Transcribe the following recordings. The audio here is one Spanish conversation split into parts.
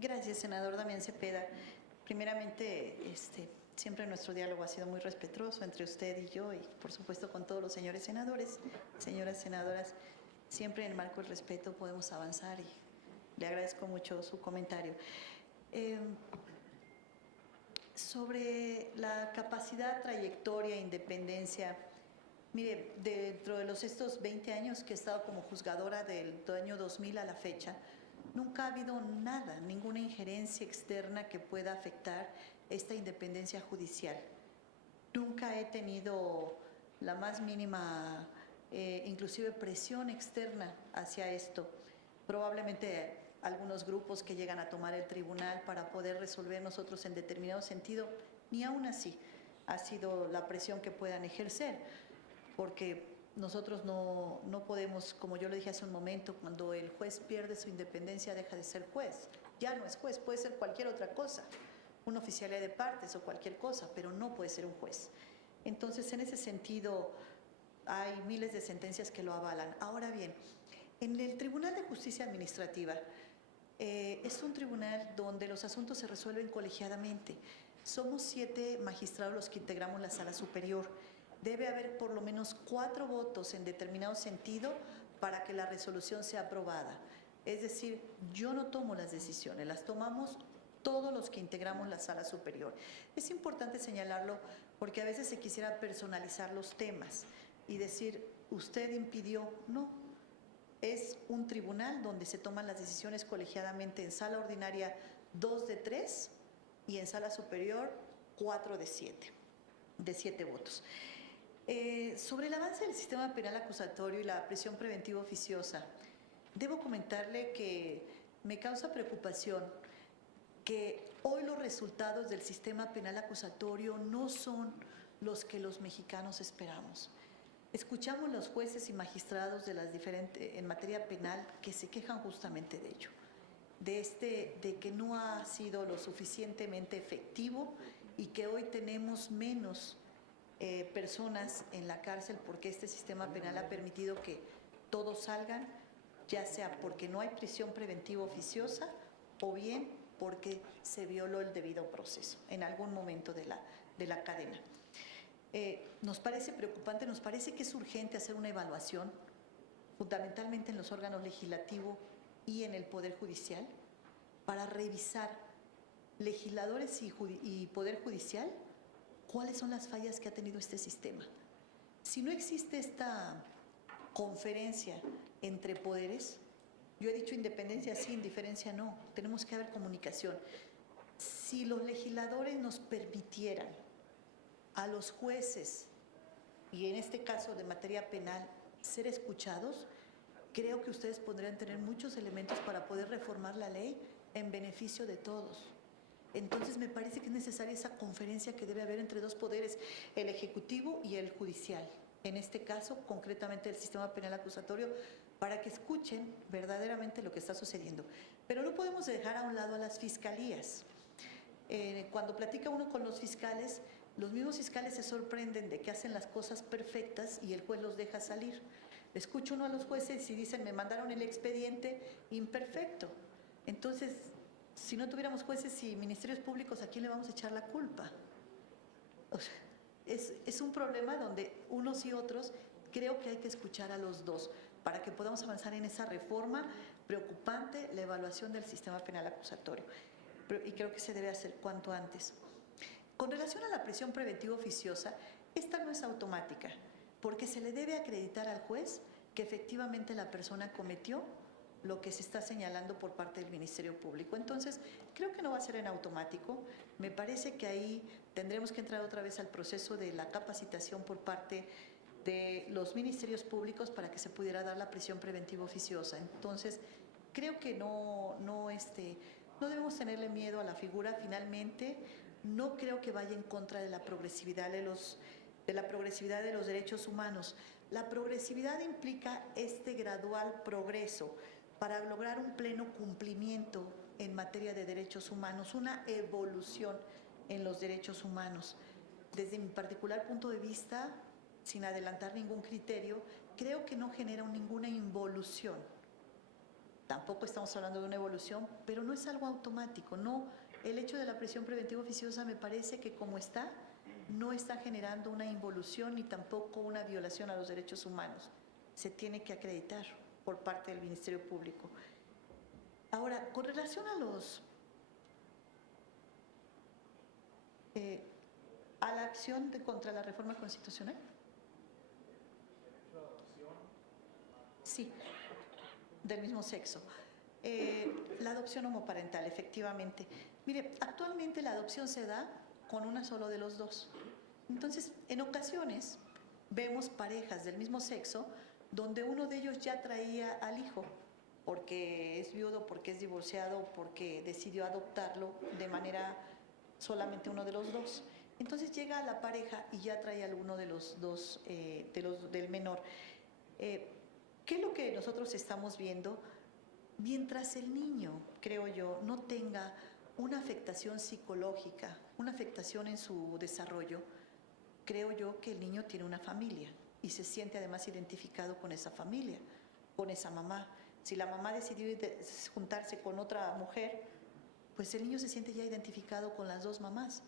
Gracias, senador Damián Cepeda. Primeramente, siempre nuestro diálogo ha sido muy respetuoso entre usted y yo, y por supuesto con todos los señores senadores, señoras senadoras. Siempre en el marco del respeto podemos avanzar y le agradezco mucho su comentario. Sobre la capacidad, trayectoria, independencia, mire, dentro de estos 20 años que he estado como juzgadora del año 2000 a la fecha, nunca ha habido nada, ninguna injerencia externa que pueda afectar esta independencia judicial. Nunca he tenido la más mínima, inclusive presión externa hacia esto. Probablemente algunos grupos que llegan a tomar el tribunal para poder resolver nosotros en determinado sentido, ni aún así ha sido la presión que puedan ejercer, porque nosotros no podemos, como yo le dije hace un momento, cuando el juez pierde su independencia deja de ser juez, ya no es juez, puede ser cualquier otra cosa, una oficialía de partes o cualquier cosa, pero no puede ser un juez. Entonces, en ese sentido, hay miles de sentencias que lo avalan. Ahora bien, en el Tribunal de Justicia Administrativa, es un tribunal donde los asuntos se resuelven colegiadamente. Somos 7 magistrados los que integramos la sala superior. Debe haber por lo menos 4 votos en determinado sentido para que la resolución sea aprobada. Es decir, yo no tomo las decisiones, las tomamos todos los que integramos la sala superior. Es importante señalarlo porque a veces se quisiera personalizar los temas y decir, usted impidió, no. Es un tribunal donde se toman las decisiones colegiadamente, en sala ordinaria 2 de 3 y en sala superior 4 de 7, de 7 votos. Sobre el avance del sistema penal acusatorio y la prisión preventiva oficiosa, debo comentarle que me causa preocupación que hoy los resultados del sistema penal acusatorio no son los que los mexicanos esperamos. Escuchamos los jueces y magistrados de las diferentes en materia penal que se quejan justamente de ello, de que no ha sido lo suficientemente efectivo y que hoy tenemos menos personas en la cárcel porque este sistema penal ha permitido que todos salgan, ya sea porque no hay prisión preventiva oficiosa o bien porque se violó el debido proceso en algún momento de la cadena. Nos parece preocupante, nos parece que es urgente hacer una evaluación, fundamentalmente en los órganos legislativos y en el Poder Judicial, para revisar legisladores y Poder Judicial cuáles son las fallas que ha tenido este sistema. Si no existe esta conferencia entre poderes, yo he dicho independencia sí, indiferencia no, tenemos que haber comunicación. Si los legisladores nos permitieran a los jueces, y en este caso de materia penal, ser escuchados, creo que ustedes podrían tener muchos elementos para poder reformar la ley en beneficio de todos. Entonces me parece que es necesaria esa conferencia que debe haber entre dos poderes, el ejecutivo y el judicial. En este caso, concretamente el sistema penal acusatorio, para que escuchen verdaderamente lo que está sucediendo. Pero no podemos dejar a un lado a las fiscalías. Cuando platica uno con los fiscales, los mismos fiscales se sorprenden de que hacen las cosas perfectas y el juez los deja salir. Escucho uno a los jueces y dicen, me mandaron el expediente imperfecto. Entonces, si no tuviéramos jueces y ministerios públicos, ¿a quién le vamos a echar la culpa? O sea, es un problema donde unos y otros creo que hay que escuchar a los dos para que podamos avanzar en esa reforma preocupante, la evaluación del sistema penal acusatorio. Y creo que se debe hacer cuanto antes. Con relación a la prisión preventiva oficiosa, esta no es automática, porque se le debe acreditar al juez que efectivamente la persona cometió lo que se está señalando por parte del Ministerio Público. Entonces, creo que no va a ser en automático. Me parece que ahí tendremos que entrar otra vez al proceso de la capacitación por parte de los ministerios públicos para que se pudiera dar la prisión preventiva oficiosa. Entonces, creo que no debemos tenerle miedo a la figura. Finalmente, no creo que vaya en contra de la progresividad de los derechos humanos. La progresividad implica este gradual progreso para lograr un pleno cumplimiento en materia de derechos humanos, una evolución en los derechos humanos. Desde mi particular punto de vista, sin adelantar ningún criterio, creo que no genera ninguna involución tampoco estamos hablando de una evolución, pero no es algo automático, no. El hecho de la prisión preventiva oficiosa me parece que como está, no está generando una involución ni tampoco una violación a los derechos humanos. Se tiene que acreditar por parte del Ministerio Público. Ahora, con relación a la acción contra la reforma constitucional. Sí, del mismo sexo. La adopción homoparental, efectivamente. Mire, actualmente la adopción se da con una solo de los dos. Entonces, en ocasiones vemos parejas del mismo sexo donde uno de ellos ya traía al hijo porque es viudo, porque es divorciado, porque decidió adoptarlo de manera solamente uno de los dos. Entonces llega la pareja y ya trae a alguno de los dos, del menor. ¿Qué es lo que nosotros estamos viendo? Mientras el niño, creo yo, no tenga una afectación psicológica, una afectación en su desarrollo, creo yo que el niño tiene una familia y se siente además identificado con esa familia, con esa mamá. Si la mamá decidió juntarse con otra mujer, pues el niño se siente ya identificado con las dos mamás.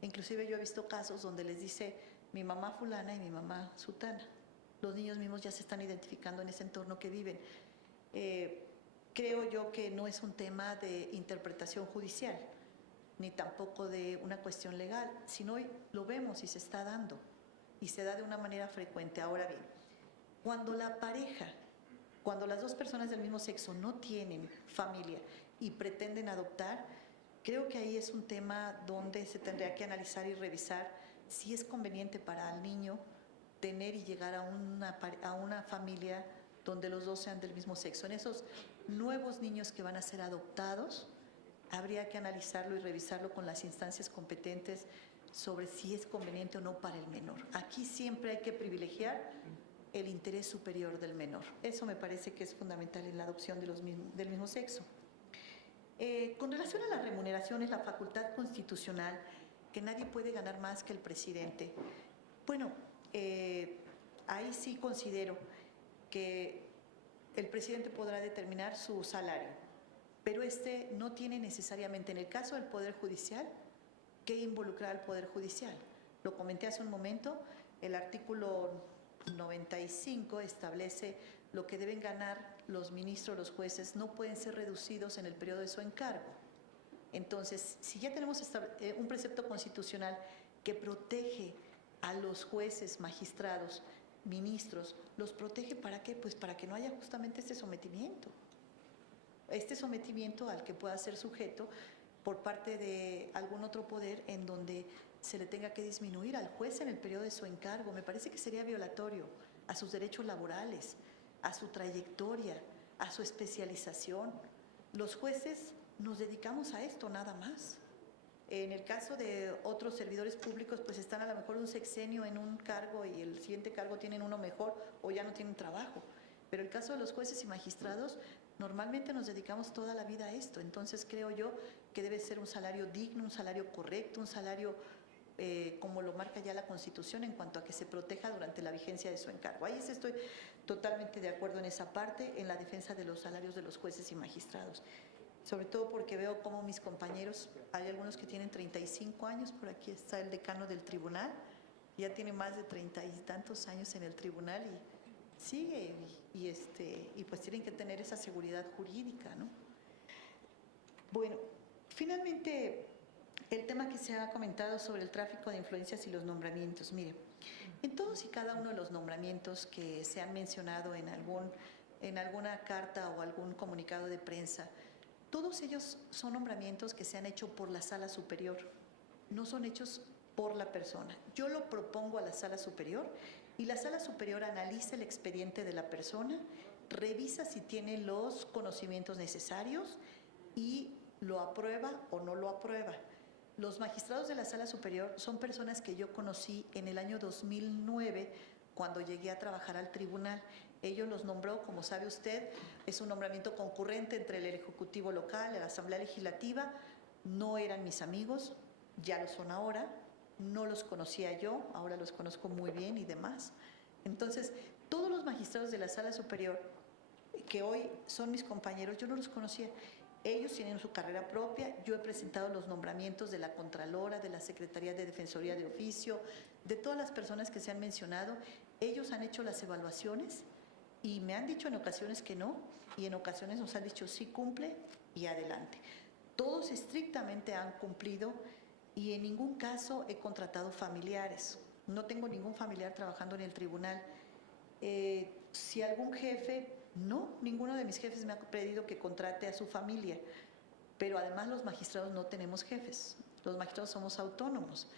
Inclusive yo he visto casos donde les dice mi mamá fulana y mi mamá sutana. Los niños mismos ya se están identificando en ese entorno que viven. Creo yo que no es un tema de interpretación judicial, ni tampoco de una cuestión legal, sino hoy lo vemos y se está dando, y se da de una manera frecuente. Ahora bien, cuando la pareja, cuando las dos personas del mismo sexo no tienen familia y pretenden adoptar, creo que ahí es un tema donde se tendría que analizar y revisar si es conveniente para el niño tener y llegar a una familia donde los dos sean del mismo sexo. En esos nuevos niños que van a ser adoptados, habría que analizarlo y revisarlo con las instancias competentes sobre si es conveniente o no para el menor. Aquí siempre hay que privilegiar el interés superior del menor. Eso me parece que es fundamental en la adopción del mismo sexo. Con relación a las remuneraciones, la facultad constitucional, que nadie puede ganar más que el presidente. Bueno, ahí sí considero que el presidente podrá determinar su salario, pero este no tiene necesariamente, en el caso del Poder Judicial, que involucrar al Poder Judicial. Lo comenté hace un momento, el artículo 95 establece lo que deben ganar los ministros, los jueces, no pueden ser reducidos en el periodo de su encargo. Entonces, si ya tenemos un precepto constitucional que protege a los jueces, magistrados, ministros, ¿los protege para qué? Pues para que no haya justamente este sometimiento al que pueda ser sujeto por parte de algún otro poder en donde se le tenga que disminuir al juez en el periodo de su encargo. Me parece que sería violatorio a sus derechos laborales, a su trayectoria, a su especialización. Los jueces nos dedicamos a esto nada más. En el caso de otros servidores públicos, pues están a lo mejor un sexenio en un cargo y el siguiente cargo tienen uno mejor o ya no tienen trabajo. Pero el caso de los jueces y magistrados, normalmente nos dedicamos toda la vida a esto. Entonces creo yo que debe ser un salario digno, un salario correcto, un salario como lo marca ya la Constitución en cuanto a que se proteja durante la vigencia de su encargo. Ahí sí estoy totalmente de acuerdo en esa parte, en la defensa de los salarios de los jueces y magistrados. Sobre todo porque veo como mis compañeros, hay algunos que tienen 35 años, por aquí está el decano del tribunal, ya tiene más de 30 y tantos años en el tribunal y sigue y pues tienen que tener esa seguridad jurídica, ¿no? Bueno, finalmente el tema que se ha comentado sobre el tráfico de influencias y los nombramientos. Mire, en todos y cada uno de los nombramientos que se han mencionado en alguna carta o algún comunicado de prensa, todos ellos son nombramientos que se han hecho por la sala superior, no son hechos por la persona. Yo lo propongo a la sala superior y la sala superior analiza el expediente de la persona, revisa si tiene los conocimientos necesarios y lo aprueba o no lo aprueba. Los magistrados de la sala superior son personas que yo conocí en el año 2009 cuando llegué a trabajar al tribunal. Ellos los nombró, como sabe usted, es un nombramiento concurrente entre el Ejecutivo local y la Asamblea Legislativa. No eran mis amigos, ya lo son ahora, no los conocía yo, ahora los conozco muy bien y demás. Entonces, todos los magistrados de la Sala Superior que hoy son mis compañeros, yo no los conocía. Ellos tienen su carrera propia, yo he presentado los nombramientos de la Contralora, de la Secretaría de Defensoría de Oficio, de todas las personas que se han mencionado. Ellos han hecho las evaluaciones y me han dicho en ocasiones que no, y en ocasiones nos han dicho sí cumple y adelante. Todos estrictamente han cumplido y en ningún caso he contratado familiares. No tengo ningún familiar trabajando en el tribunal. Si algún jefe, no, ninguno de mis jefes me ha pedido que contrate a su familia, pero además los magistrados no tenemos jefes, los magistrados somos autónomos.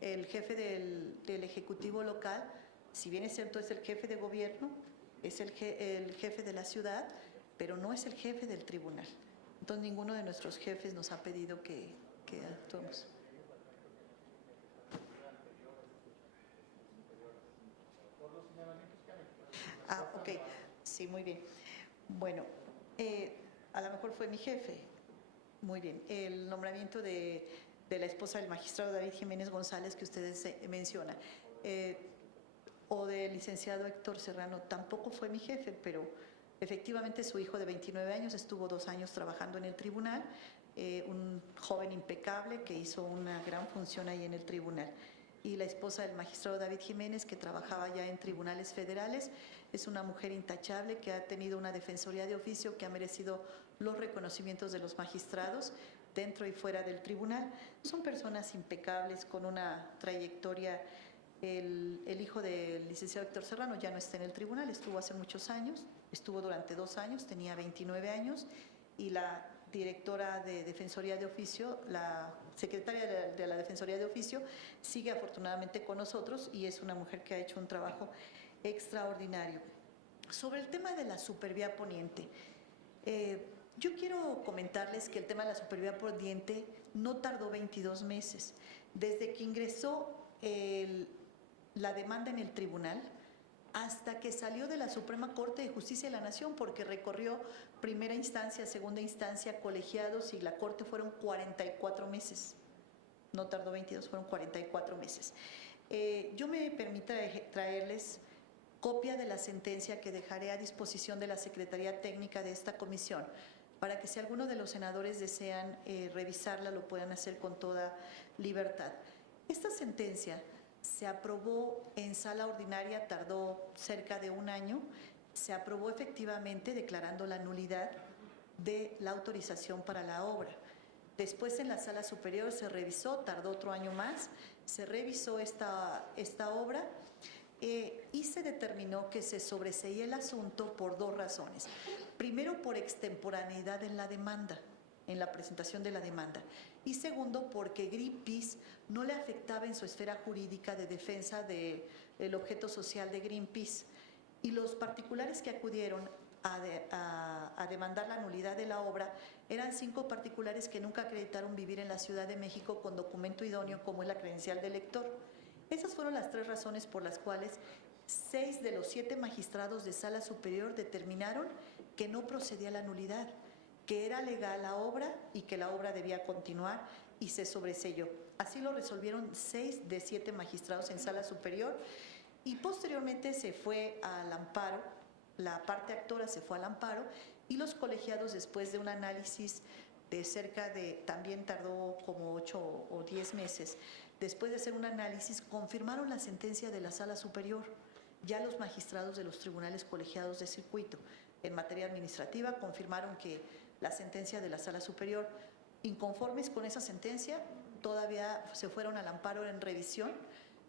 El jefe del Ejecutivo local, si bien es cierto, es el jefe de gobierno, es el jefe de la ciudad, pero no es el jefe del tribunal. Entonces ninguno de nuestros jefes nos ha pedido que actuemos. Ok, sí, muy bien. Bueno, a lo mejor fue mi jefe. Muy bien. El nombramiento de la esposa del magistrado David Jiménez González que ustedes mencionan, o del licenciado Héctor Serrano, tampoco fue mi jefe, pero efectivamente su hijo de 29 años estuvo 2 años trabajando en el tribunal, un joven impecable que hizo una gran función ahí en el tribunal. Y la esposa del magistrado David Jiménez, que trabajaba ya en tribunales federales, es una mujer intachable que ha tenido una defensoría de oficio que ha merecido los reconocimientos de los magistrados dentro y fuera del tribunal. Son personas impecables con una trayectoria. El hijo del licenciado Héctor Serrano ya no está en el tribunal, estuvo hace muchos años, estuvo durante 2 años, tenía 29 años, y la directora de Defensoría de Oficio, la secretaria de la Defensoría de Oficio, sigue afortunadamente con nosotros y es una mujer que ha hecho un trabajo extraordinario. Sobre el tema de la Supervía Poniente, yo quiero comentarles que el tema de la Supervía Poniente no tardó 22 meses. Desde que ingresó la demanda en el tribunal hasta que salió de la Suprema Corte de Justicia de la Nación, porque recorrió primera instancia, segunda instancia, colegiados, y la Corte fueron 44 meses. No tardó 22, fueron 44 meses. Yo me permito traerles copia de la sentencia que dejaré a disposición de la Secretaría Técnica de esta comisión, para que si alguno de los senadores desean revisarla, lo puedan hacer con toda libertad. Esta sentencia se aprobó en sala ordinaria, tardó cerca de 1 año, se aprobó efectivamente declarando la nulidad de la autorización para la obra. Después en la sala superior se revisó, tardó otro año más, se revisó esta obra y se determinó que se sobreseía el asunto por 2 razones. Primero, por extemporaneidad en la demanda, en la presentación de la demanda, y segundo, porque Greenpeace no le afectaba en su esfera jurídica de defensa del objeto social de Greenpeace, y los particulares que acudieron a demandar la nulidad de la obra eran 5 particulares que nunca acreditaron vivir en la Ciudad de México con documento idóneo como es la credencial de elector. Esas fueron las 3 razones por las cuales 6 de los 7 magistrados de sala superior determinaron que no procedía la nulidad, que era legal la obra y que la obra debía continuar, y se sobreselló. Así lo resolvieron 6 de 7 magistrados en sala superior, y posteriormente se fue al amparo, la parte actora se fue al amparo, y los colegiados, después de un análisis de cerca de, también tardó como 8 o 10 meses, después de hacer un análisis, confirmaron la sentencia de la sala superior. Ya los magistrados de los tribunales colegiados de circuito en materia administrativa confirmaron que la sentencia de la sala superior, inconformes con esa sentencia, todavía se fueron al amparo en revisión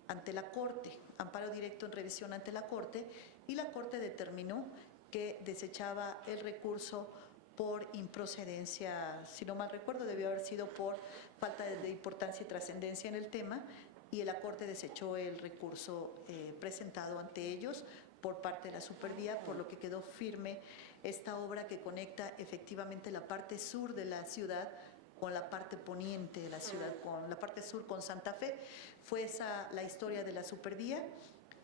ante la Corte, amparo directo en revisión ante la Corte, y la Corte determinó que desechaba el recurso por improcedencia, si no mal recuerdo, debió haber sido por falta de importancia y trascendencia en el tema, y la Corte desechó el recurso presentado ante ellos por parte de la Supervía, por lo que quedó firme esta obra que conecta efectivamente la parte sur de la ciudad con la parte poniente de la ciudad, con la parte sur con Santa Fe. Fue esa la historia de la Supervía.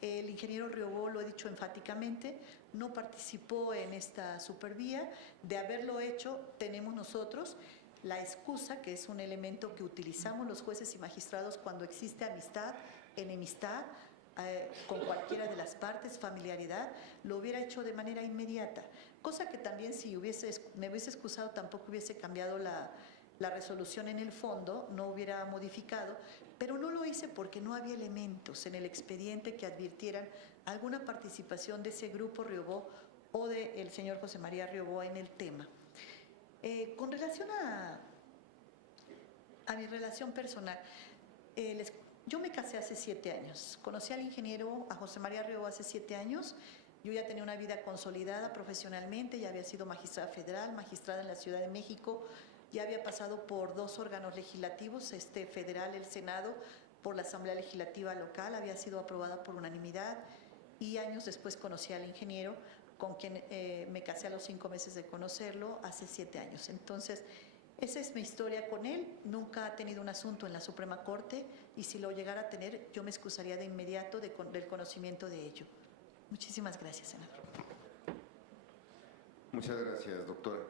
El ingeniero Riobó, lo he dicho enfáticamente, no participó en esta Supervía. De haberlo hecho, tenemos nosotros la excusa, que es un elemento que utilizamos los jueces y magistrados cuando existe amistad, enemistad, con cualquiera de las partes, familiaridad, lo hubiera hecho de manera inmediata. cosa que también si me hubiese excusado tampoco hubiese cambiado la resolución en el fondo, no hubiera modificado, pero no lo hice porque no había elementos en el expediente que advirtieran alguna participación de ese grupo Riobó o del señor José María Riobó en el tema. Con relación a mi relación personal, yo me casé hace 7 años. Conocí al ingeniero, a José María Riobó, hace 7 años. Yo ya tenía una vida consolidada profesionalmente, ya había sido magistrada federal, magistrada en la Ciudad de México, ya había pasado por 2 órganos legislativos, federal, el Senado, por la Asamblea Legislativa local, había sido aprobada por unanimidad, y años después conocí al ingeniero, con quien me casé a los 5 meses de conocerlo, hace 7 años. Entonces, esa es mi historia con él. Nunca ha tenido un asunto en la Suprema Corte, y si lo llegara a tener, yo me excusaría de inmediato del conocimiento de ello. Muchísimas gracias, senador. Muchas gracias, doctora.